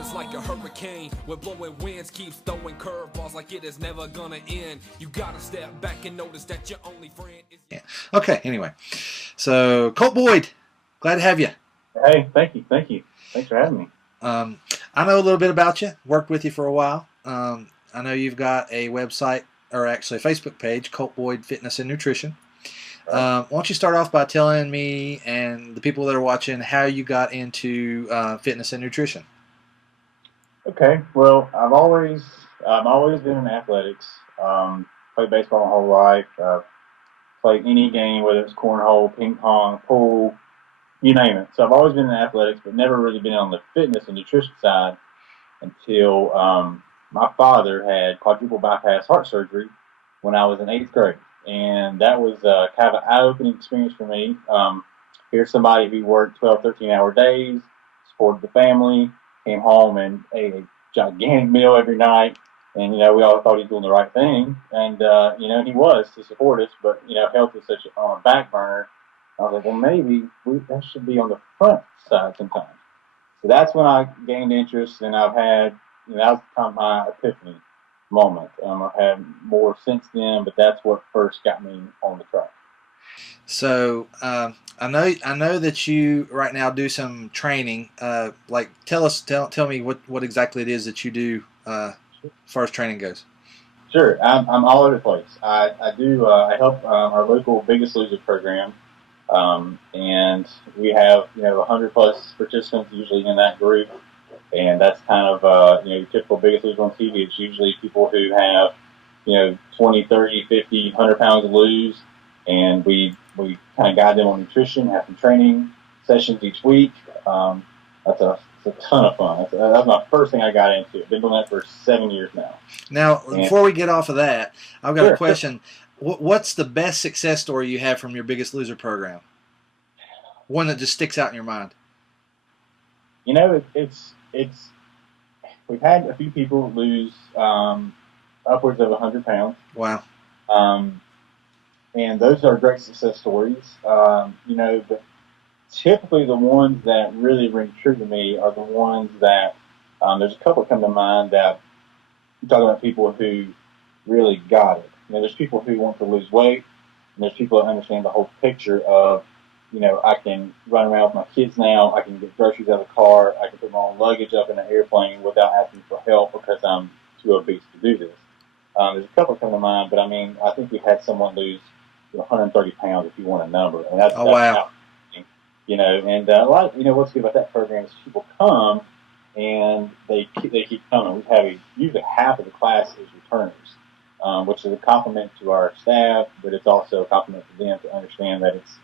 is like a hurricane, where blowing winds keeps throwing curveballs like it is never gonna end. You gotta step back and notice that your only friend is... Yeah. Okay, anyway. So, Colt Boyd, glad to have you. Hey, thank you. Thanks for having me. I know a little bit about you. Worked with you for a while. I know you've got a website, or actually a Facebook page, Colt Boyd Fitness and Nutrition. Why don't you start off by telling me and the people that are watching how you got into fitness and nutrition? Okay, well, I've always been in athletics. Played baseball my whole life. Played any game, whether it's cornhole, ping pong, pool, you name it. So I've always been in athletics, but never really been on the fitness and nutrition side until my father had quadruple bypass heart surgery when I was in 8th grade. And that was kind of an eye-opening experience for me. Here's somebody who worked 12, 13-hour days, supported the family, came home and ate a gigantic meal every night. And, we all thought he was doing the right thing. And, he was to support us. But, health is such on a back burner. I was like, well, maybe that should be on the front side sometimes. So that's when I gained interest, and I've had, that was kind of my epiphany moment. I've had more since then, but that's what first got me on the track. So I know that you right now do some training. Tell me what exactly it is that you do as far as training goes. Sure, I'm all over the place. I help our local Biggest Loser program, and we have 100 plus participants usually in that group. And that's kind of, your typical Biggest Loser on TV. It's usually people who have, 20, 30, 50, 100 pounds to lose. And we kind of guide them on nutrition, have some training sessions each week. It's a ton of fun. That's my first thing I got into. I've been doing that for 7 years now. Now, before we get off of that, I've got Sure. a question. What's the best success story you have from your Biggest Loser program? One that just sticks out in your mind. We've had a few people lose upwards of 100 pounds. Wow. And those are great success stories. But typically the ones that really ring true to me are the ones that there's a couple that come to mind that I'm talking about people who really got it. There's people who want to lose weight, and there's people that understand the whole picture of, I can run around with my kids now, I can get groceries out of the car, I can put my own luggage up in an airplane without asking for help because I'm too obese to do this. There's a couple that come to mind, but I think we've had someone lose 130 pounds if you want a number. And that's wow. And a lot of, what's good about that program is people come and they keep coming. We have usually half of the class is returners, which is a compliment to our staff, but it's also a compliment to them to understand that it's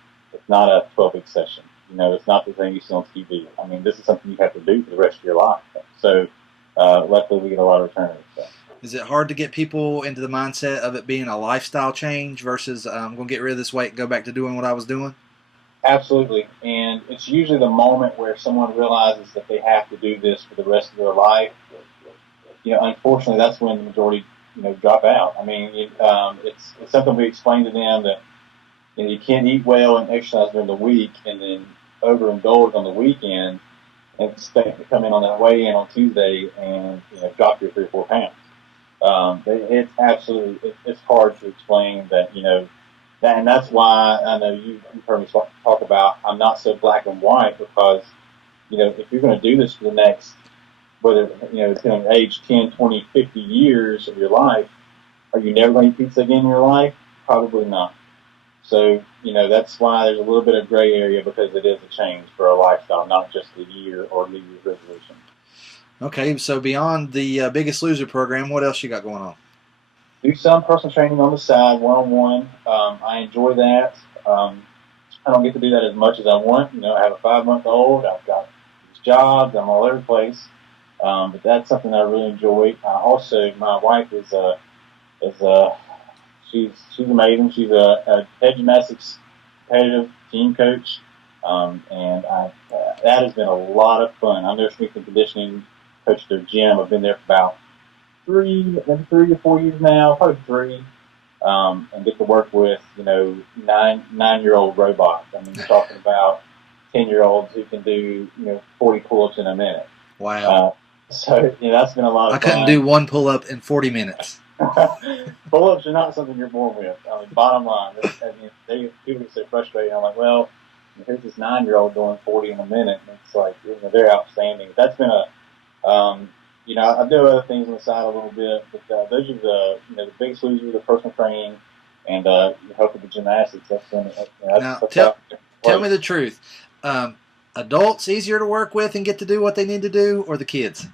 not a 12-week session. It's not the thing you see on TV. This is something you have to do for the rest of your life. So, luckily we get a lot of returners. So. Is it hard to get people into the mindset of it being a lifestyle change versus I'm going to get rid of this weight and go back to doing what I was doing? Absolutely. And it's usually the moment where someone realizes that they have to do this for the rest of their life. Unfortunately, that's when the majority, drop out. It's something we explain to them that, you can't eat well and exercise during the week and then overindulge on the weekend and expect to come in on that weigh-in on Tuesday and, drop your 3 or 4 pounds. It's absolutely, it's hard to explain that, and that's why I know you've heard me talk about I'm not so black and white because, if you're going to do this for the next, whether, it's going to age 10, 20, 50 years of your life, are you never going to eat pizza again in your life? Probably not. So, that's why there's a little bit of gray area because it is a change for a lifestyle, not just a year or New Year's resolution. Okay, so beyond the Biggest Loser program, what else you got going on? Do some personal training on the side, one-on-one. I enjoy that. I don't get to do that as much as I want. I have a 5-month-old. I've got these jobs. I'm all over the place. But that's something I really enjoy. Also, my wife is she's amazing. She's a head gymnastics competitive team coach, and that has been a lot of fun. I'm their strength and conditioning coach at their gym. I've been there for about 3 to 4 years now, probably 3, and get to work with 9-year-old robots. You're talking about 10-year-olds who can do 40 pull-ups in a minute. Wow. So that's been a lot I of couldn't fun. do one pull-up in 40 minutes. Pull-ups are not something you're born with. I mean, bottom line, people get so frustrated. I'm like, well, here's this 9-year-old doing 40 in a minute, and it's like they're outstanding. That's been I do other things on the side a little bit, but those are the biggest losers, the personal training, and hopefully the gymnastics. That's been Now, that's tell how I tell me play. the truth. Adults easier to work with and get to do what they need to do, or the kids?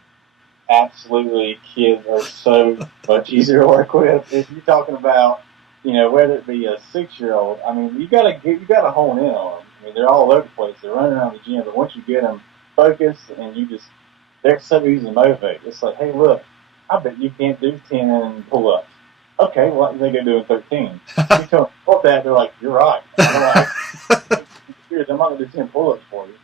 Absolutely, kids are so much easier to work with. If you're talking about, whether it be a 6-year-old, I mean, you gotta hone in on them. I mean, they're all over the place. They're running around the gym, but once you get them focused and they're so easy to motivate. It's like, hey, look, I bet you can't do 10 pull-ups. Okay, well, what are they gonna do in 13? You tell them that, they're like, you're right. I'm not gonna do 10 pull-ups for you.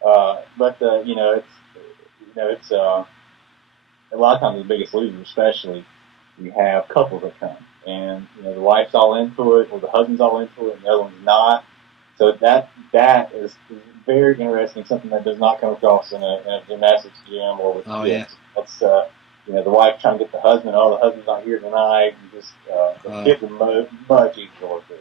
But it's a lot of times the biggest loser, especially you have couples that come, and the wife's all into it, or the husband's all into it, and the other one's not. So that is very interesting. Something that does not come across in a gymnastics gym or with Oh yeah. kids. That's the wife trying to get the husband. Oh, the husband's not here tonight. And just the kids are much easier to work with.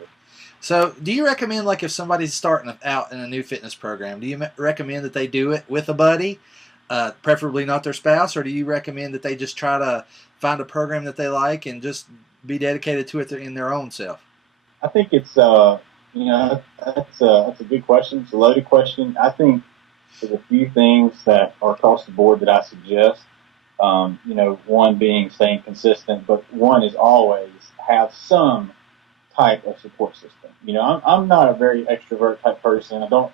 So, do you recommend, like, if somebody's starting out in a new fitness program, do you recommend that they do it with a buddy, preferably not their spouse, or do you recommend that they just try to find a program that they like and just be dedicated to it in their own self? I think it's that's a good question. It's a loaded question. I think there's a few things that are across the board that I suggest. One being staying consistent, but one is always have some type of support system. I'm not a very extrovert type person. I don't,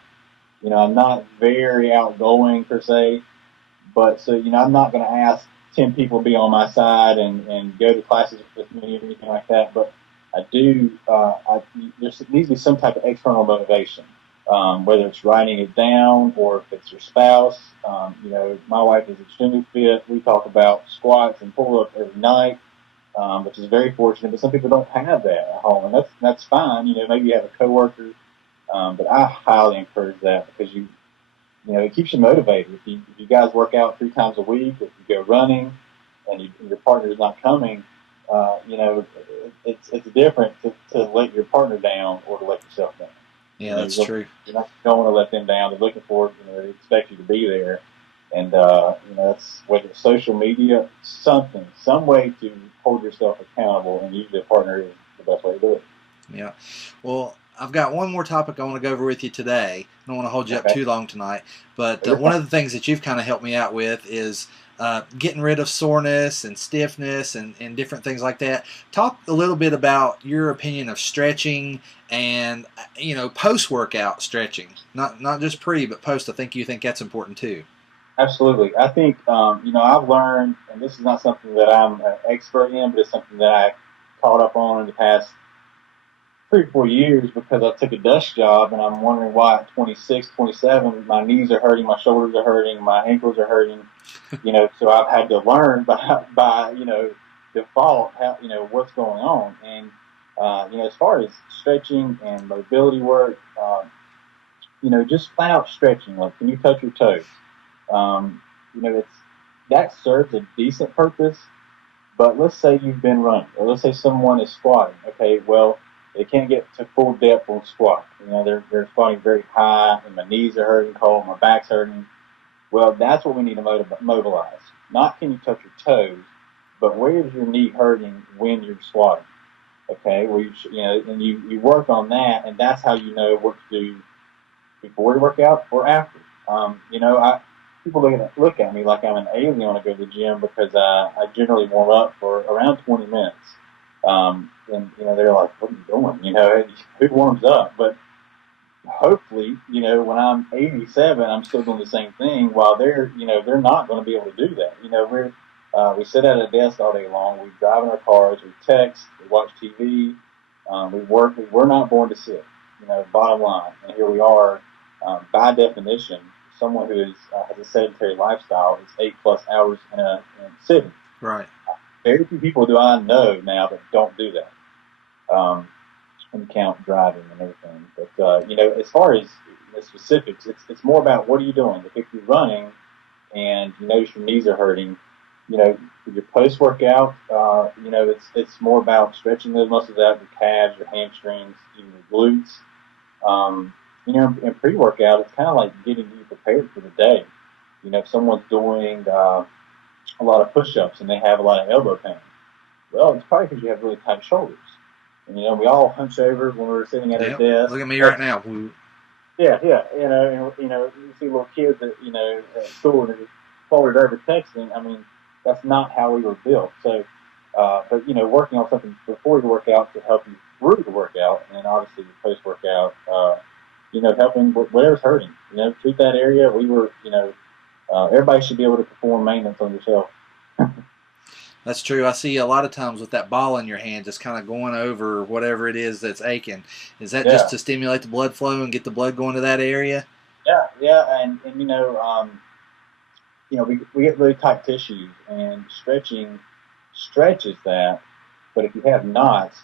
I'm not very outgoing per se, but so, I'm not going to ask 10 people to be on my side and go to classes with me or anything like that. But I do, there needs to be some type of external motivation, whether it's writing it down or if it's your spouse. My wife is extremely fit. We talk about squats and pull ups every night, which is very fortunate. But some people don't have that at home, and that's fine. Maybe you have a coworker, but I highly encourage that because it keeps you motivated. If you guys work out 3 times a week, if you go running, and your partner is not coming, it's different to let your partner down or to let yourself down. Yeah, that's true. You don't want to let them down. They're looking for it. They expect you to be there, and that's whether it's social media, some way to hold yourself accountable, and usually a partner is the best way to do it. Yeah. Well, I've got one more topic I want to go over with you today. I don't want to hold you up Okay. too long tonight, but You're one fine. of the things that you've kind of helped me out with is getting rid of soreness and stiffness and different things like that. Talk a little bit about your opinion of stretching and post-workout stretching. Not just pre, but post. I think you think that's important too. Absolutely. I think, I've learned, and this is not something that I'm an expert in, but it's something that I caught up on in the past 3 or 4 years because I took a desk job and I'm wondering why at 26, 27, my knees are hurting, my shoulders are hurting, my ankles are hurting, so I've had to learn by default, how, what's going on. And, as far as stretching and mobility work, just flat out stretching, like, can you touch your toes? It's that serves a decent purpose. But let's say you've been running, or let's say someone is squatting. Okay, well, they can't get to full depth on squat. They're squatting very high, and my knees are hurting cold, my back's hurting. Well, that's what we need to mobilize. Not can you touch your toes, but where is your knee hurting when you're squatting? Okay, well, and you work on that, and that's how you know what to do before the workout or after. People look at me like I'm an alien when I go to the gym because I generally warm up for around 20 minutes. And they're like, "What are you doing? Who warms up?" But hopefully, when I'm 87, I'm still doing the same thing. While they're not going to be able to do that. We sit at a desk all day long. We drive in our cars. We text. We watch TV. We work. We're not born to sit. Bottom line. And here we are. By definition, someone who has a sedentary lifestyle is 8+ hours in sitting. Right. Very few people do I know now that don't do that. When you count driving and everything. But as far as the specifics, it's more about what are you doing. If you're running, and you notice your knees are hurting, with your post workout, it's more about stretching those muscles out, your calves, your hamstrings, even your glutes. In pre workout, it's kind of like getting you prepared for the day. If someone's doing a lot of push ups and they have a lot of elbow pain, well, it's probably because you have really tight shoulders. And we all hunch over when we're sitting at our Yep. desk. Look at me right now. Yeah, yeah. You see little kids at school and they're just folded over texting. I mean, that's not how we were built. So, but working on something before the workout to help you through the workout, and then obviously the post workout, helping whatever's hurting. Treat that area. Everybody should be able to perform maintenance on yourself. That's true. I see a lot of times with that ball in your hand, just kind of going over whatever it is that's aching. Is that just to stimulate the blood flow and get the blood going to that area? Yeah, and we get really tight tissues, and stretching stretches that. But if you have knots,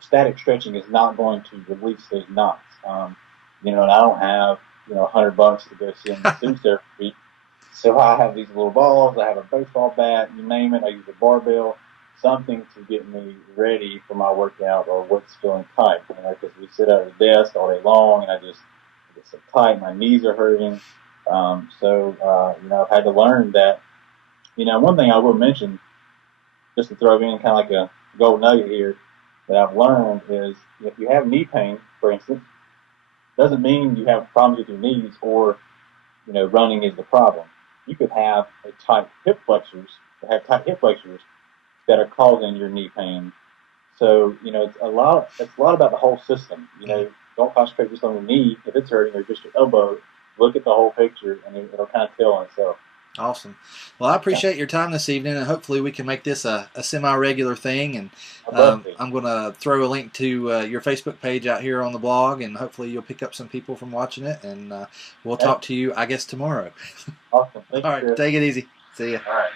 static stretching is not going to release those knots. And I don't have $100 to go see a masseuse every week. So I have these little balls, I have a baseball bat, you name it, I use a barbell, something to get me ready for my workout or what's feeling tight. Because we sit at the desk all day long and I get so tight, my knees are hurting. I've had to learn that, one thing I will mention, just to throw in kind of like a gold nugget here, that I've learned is if you have knee pain, for instance, doesn't mean you have problems with your knees or, running is the problem. You could have tight hip flexors that are causing your knee pain. So, it's a lot about the whole system. Don't concentrate just on your knee if it's hurting or just your elbow. Look at the whole picture and it'll kind of tell on itself. Awesome. Well, I appreciate your time this evening, and hopefully we can make this a semi-regular thing. And I'm going to throw a link to your Facebook page out here on the blog, and hopefully you'll pick up some people from watching it. And we'll talk to you, I guess, tomorrow. Awesome. All right. Take it easy. See ya. All right.